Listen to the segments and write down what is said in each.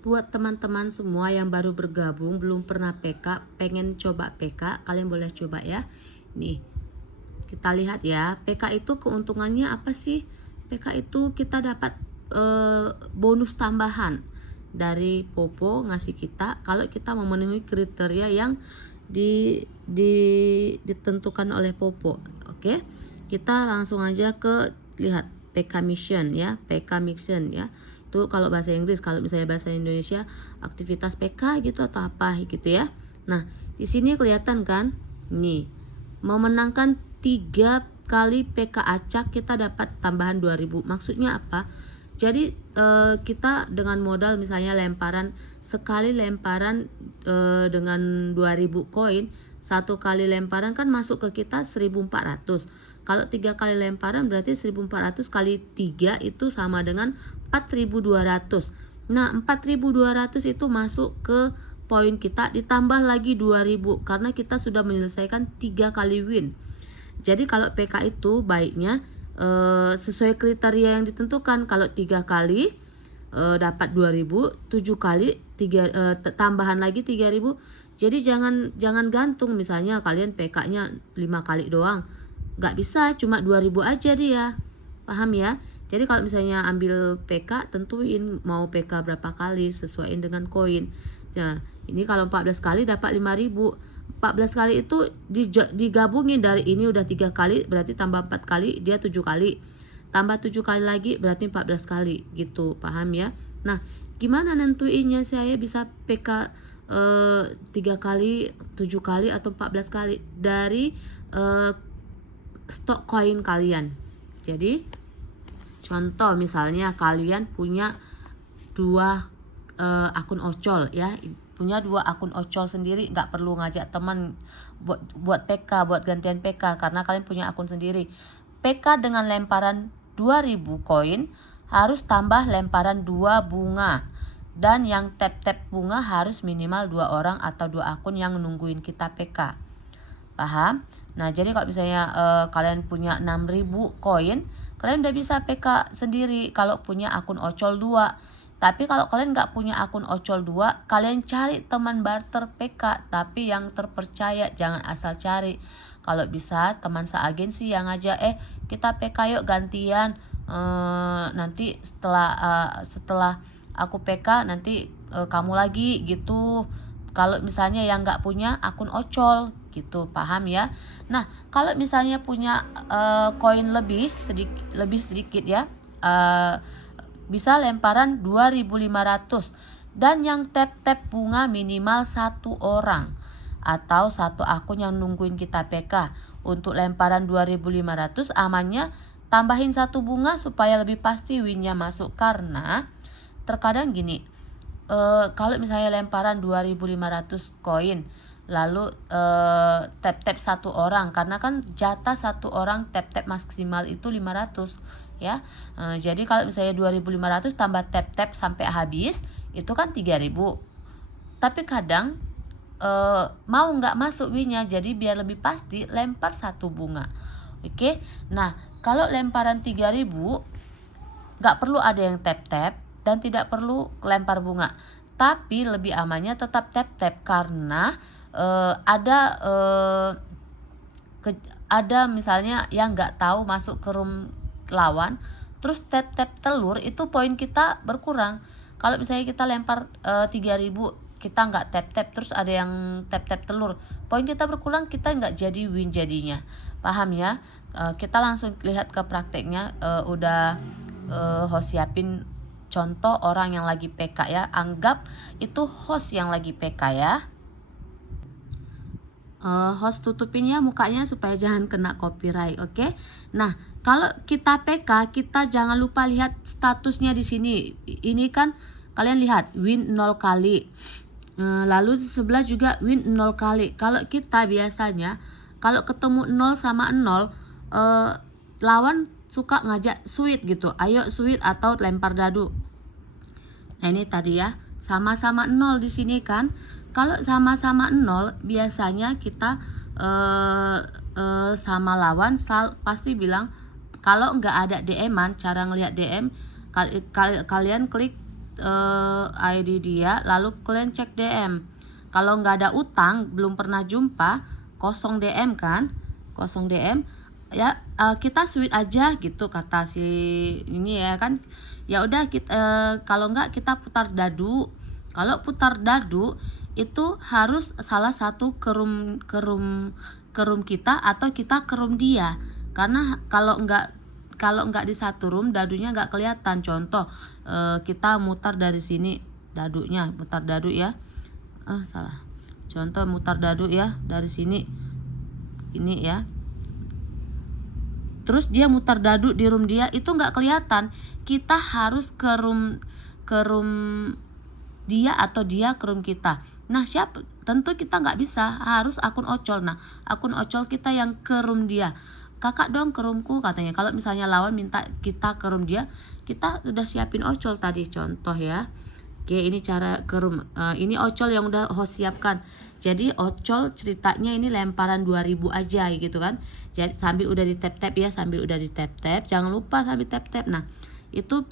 buat teman-teman semua yang baru bergabung, belum pernah PK, pengen coba PK, kalian boleh coba ya. Nih, kita lihat ya, PK itu keuntungannya apa sih? PK itu kita dapat bonus tambahan dari Popo ngasih kita kalau kita memenuhi kriteria yang ditentukan oleh Popo. Oke, kita langsung aja ke lihat PK Mission ya, PK Mission ya. Itu kalau bahasa Inggris, kalau misalnya bahasa Indonesia aktivitas PK gitu atau apa gitu ya. Nah, di sini kelihatan kan? Nih, memenangkan 3 kali PK acak kita dapat tambahan 2000. Maksudnya apa? Jadi kita dengan modal misalnya lemparan sekali lemparan dengan 2000 koin, satu kali lemparan kan masuk ke kita 1400. Kalau 3 kali lemparan berarti 1400 kali 3 itu sama dengan 4200. Nah, 4200 itu masuk ke poin kita ditambah lagi 2000 karena kita sudah menyelesaikan 3 kali win. Jadi kalau PK itu baiknya sesuai kriteria yang ditentukan. Kalau 3 kali dapat 2000, 7 kali tambahan lagi 3000. Jadi jangan gantung, misalnya kalian PK-nya 5 kali doang. Nggak bisa, cuma 2000 aja dia. Paham ya? Jadi kalau misalnya ambil PK, tentuin mau PK berapa kali, sesuaiin dengan koin. Nah, ini kalau 14 kali dapat 5000. 14 kali itu digabungin dari ini udah 3 kali, berarti tambah 4 kali dia 7 kali. Tambah 7 kali lagi berarti 14 kali gitu, paham ya? Nah, gimana nentuinnya saya bisa PK 3 kali, 7 kali atau 14 kali? Dari stok koin kalian. Jadi contoh misalnya kalian punya 2 akun ocol ya, punya 2 akun ocol sendiri, nggak perlu ngajak teman buat PK, buat gantian PK karena kalian punya akun sendiri. PK dengan lemparan 2000 koin harus tambah lemparan 2 bunga, dan yang tap-tap bunga harus minimal 2 orang atau 2 akun yang nungguin kita PK. Paham? Nah, jadi kalau misalnya kalian punya 6000 koin, kalian udah bisa PK sendiri kalau punya akun ocol 2. Tapi kalau kalian nggak punya akun ocol 2, kalian cari teman barter PK, tapi yang terpercaya, jangan asal cari. Kalau bisa teman seagensi yang ngajak, kita PK yuk gantian, nanti setelah aku PK nanti kamu lagi gitu. Kalau misalnya yang nggak punya akun ocol gitu, paham ya? Nah, kalau misalnya punya koin lebih sedikit ya, bisa lemparan 2500, dan yang tap-tap bunga minimal 1 orang atau 1 akun yang nungguin kita PK. Untuk lemparan 2500 amannya tambahin 1 bunga supaya lebih pasti winnya masuk, karena terkadang gini, kalau misalnya lemparan 2500 koin lalu tap-tap 1 orang, karena kan jatah 1 orang tap-tap maksimal itu 500 ya. Jadi kalau misalnya 2500 tambah tap-tap sampai habis itu kan 3000. Tapi kadang mau nggak masuk winnya, jadi biar lebih pasti lempar 1 bunga. Oke. Nah, kalau lemparan 3000 nggak perlu ada yang tap-tap dan tidak perlu lempar bunga, tapi lebih amannya tetap tap-tap karena ada misalnya yang nggak tahu masuk ke room lawan terus tap-tap telur, itu poin kita berkurang. Kalau misalnya kita lempar 3000, kita nggak tap-tap terus ada yang tap-tap telur, poin kita berkurang, kita nggak jadi win jadinya. Paham ya? Kita langsung lihat ke prakteknya. Udah host siapin contoh orang yang lagi PK ya, anggap itu host yang lagi PK ya. Host tutupinnya mukanya supaya jangan kena copyright, oke? Nah, kalau kita PK, kita jangan lupa lihat statusnya di sini. Ini kan kalian lihat win 0 kali. Lalu di sebelah juga win 0 kali. Kalau kita biasanya kalau ketemu 0 sama 0, lawan suka ngajak sweet gitu. Ayo sweet atau lempar dadu. Nah, ini tadi ya, sama-sama 0 di sini kan. Kalau sama-sama 0 biasanya kita sama lawan pasti bilang, kalau nggak ada DM-an, cara ngelihat DM kalian klik ID dia, lalu kalian cek DM. Kalau nggak ada utang, belum pernah jumpa, kosong DM kan, kosong DM ya, kita sweet aja gitu kata si ini ya kan. Ya udah kita kalau nggak kita putar dadu. Kalau putar dadu itu harus salah satu kerum kita atau kita kerum dia, karena kalau nggak di satu room dadunya nggak kelihatan. Contoh kita mutar dari sini dadunya, mutar dadu ya, salah, contoh mutar dadu ya dari sini ini ya, terus dia mutar dadu di room dia, itu nggak kelihatan. Kita harus ke room dia atau dia ke room kita. Nah siapa, tentu kita nggak bisa, harus akun Ocol. Nah akun Ocol kita yang ke room dia, kakak dong ke roomku katanya. Kalau misalnya lawan minta kita ke room dia, kita udah siapin Ocol tadi, contoh ya. Oke, ini cara ke room. Ini Ocol yang udah host siapkan. Jadi Ocol ceritanya ini lemparan 2000 aja gitu kan. Jadi sambil udah di tap-tap ya, sambil udah di tap-tap, jangan lupa sambil tap-tap. Nah itu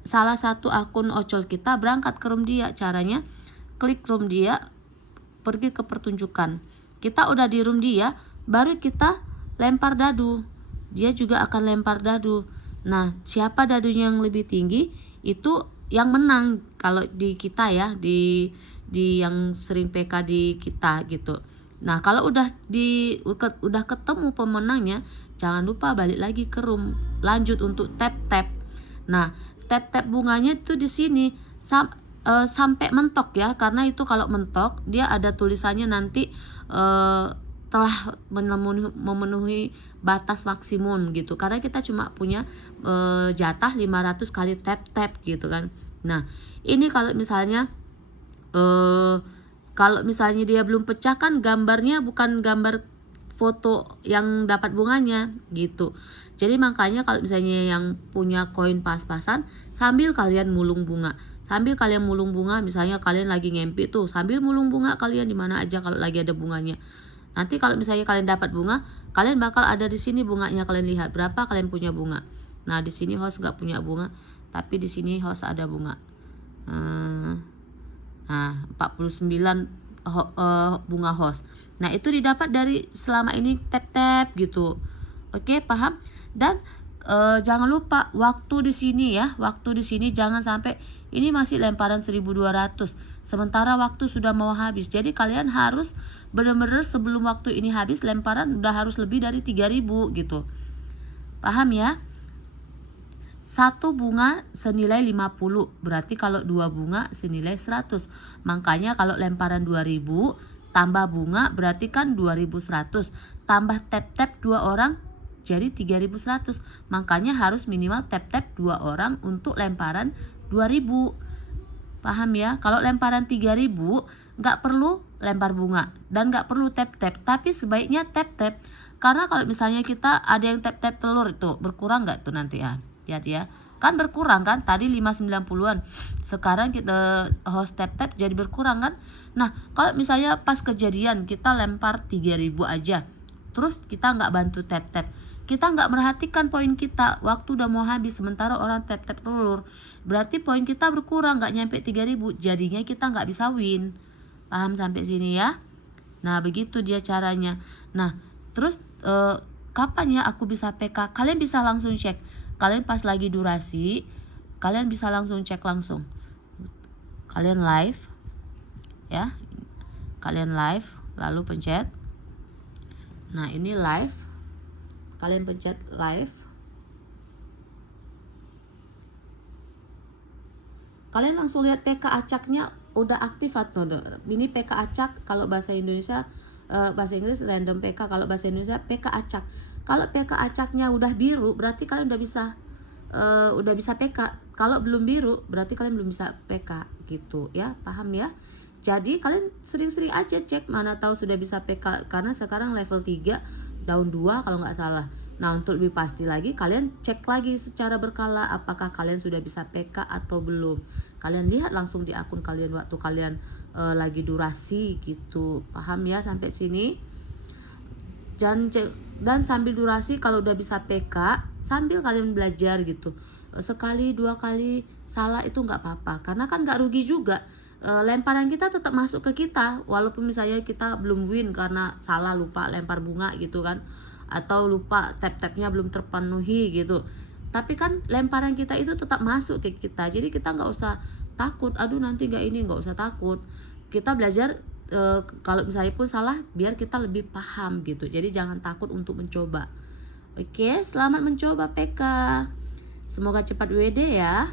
salah satu akun Ocol kita berangkat ke room dia. Caranya klik room dia, pergi ke pertunjukan, kita udah di room dia, baru kita lempar dadu, dia juga akan lempar dadu. Nah siapa dadunya yang lebih tinggi itu yang menang kalau di kita ya, di yang sering PK di kita gitu. Nah kalau udah ketemu pemenangnya, jangan lupa balik lagi ke room, lanjut untuk tap-tap. Nah tap-tap bunganya itu di sini sampai mentok ya, karena itu kalau mentok dia ada tulisannya nanti telah memenuhi batas maksimum gitu, karena kita cuma punya jatah 500 kali tap-tap gitu kan. Nah ini kalau misalnya dia belum pecah kan, gambarnya bukan gambar foto yang dapat bunganya gitu. Jadi makanya kalau misalnya yang punya koin pas-pasan, sambil kalian mulung bunga, misalnya kalian lagi ngempi tuh, sambil mulung bunga kalian di mana aja kalau lagi ada bunganya. Nanti kalau misalnya kalian dapat bunga, kalian bakal ada di sini bunganya, kalian lihat berapa kalian punya bunga. Nah di sini host nggak punya bunga, tapi di sini host ada bunga. Nah 49 bunga host. Nah itu didapat dari selama ini tap-tap gitu. Oke, paham? Dan jangan lupa waktu di sini ya, waktu di sini jangan sampai ini masih lemparan 1200 sementara waktu sudah mau habis. Jadi kalian harus benar-benar sebelum waktu ini habis, lemparan udah harus lebih dari 3000 gitu. Paham ya? Satu bunga senilai 50, berarti kalau dua bunga senilai 100. Makanya kalau lemparan 2000 tambah bunga berarti kan 2100, tambah tap-tap 2 orang jadi 3100. Makanya harus minimal tap-tap 2 orang untuk lemparan 2000. Paham ya? Kalau lemparan 3000 nggak perlu lempar bunga dan nggak perlu tap-tap, tapi sebaiknya tap-tap, karena kalau misalnya kita ada yang tap-tap telur itu berkurang nggak tuh nanti ya? Lihat ya, kan berkurang kan, tadi 590-an, sekarang kita host tap-tap jadi berkurang kan. Nah kalau misalnya pas kejadian kita lempar 3000 aja, terus kita nggak bantu tap-tap, kita nggak merhatikan poin kita, waktu udah mau habis sementara orang tap-tap telur, berarti poin kita berkurang, nggak nyampe 3000, jadinya kita nggak bisa win. Paham sampai sini ya? Nah begitu dia caranya. Nah terus kapan ya aku bisa PK? Kalian bisa langsung cek, kalian pas lagi durasi kalian bisa langsung cek langsung. Kalian live ya, kalian live lalu pencet, nah ini live, kalian pencet live, kalian langsung lihat PK acaknya udah aktif atau enggak. Ini PK acak kalau bahasa Indonesia, bahasa Inggris random PK, kalau bahasa Indonesia PK acak. Kalau PK acaknya udah biru berarti kalian udah bisa PK. Kalau belum biru berarti kalian belum bisa PK gitu ya, paham ya? Jadi kalian sering-sering aja cek, mana tahu sudah bisa PK, karena sekarang level 3 daun 2 kalau nggak salah. Nah untuk lebih pasti lagi kalian cek lagi secara berkala apakah kalian sudah bisa PK atau belum. Kalian lihat langsung di akun kalian waktu kalian lagi durasi gitu. Paham ya sampai sini? Dan sambil durasi kalau udah bisa PK, sambil kalian belajar gitu, sekali 2 kali salah itu nggak apa-apa, karena kan nggak rugi juga. Lemparan kita tetap masuk ke kita, walaupun misalnya kita belum win karena salah, lupa lempar bunga gitu kan, atau lupa tap-tapnya belum terpenuhi gitu, tapi kan lemparan kita itu tetap masuk ke kita. Jadi kita nggak usah takut, aduh nanti nggak ini, nggak usah takut. Kita belajar kalau misalnya pun salah, biar kita lebih paham gitu. Jadi jangan takut untuk mencoba. Oke, selamat mencoba PK. Semoga cepat WD ya.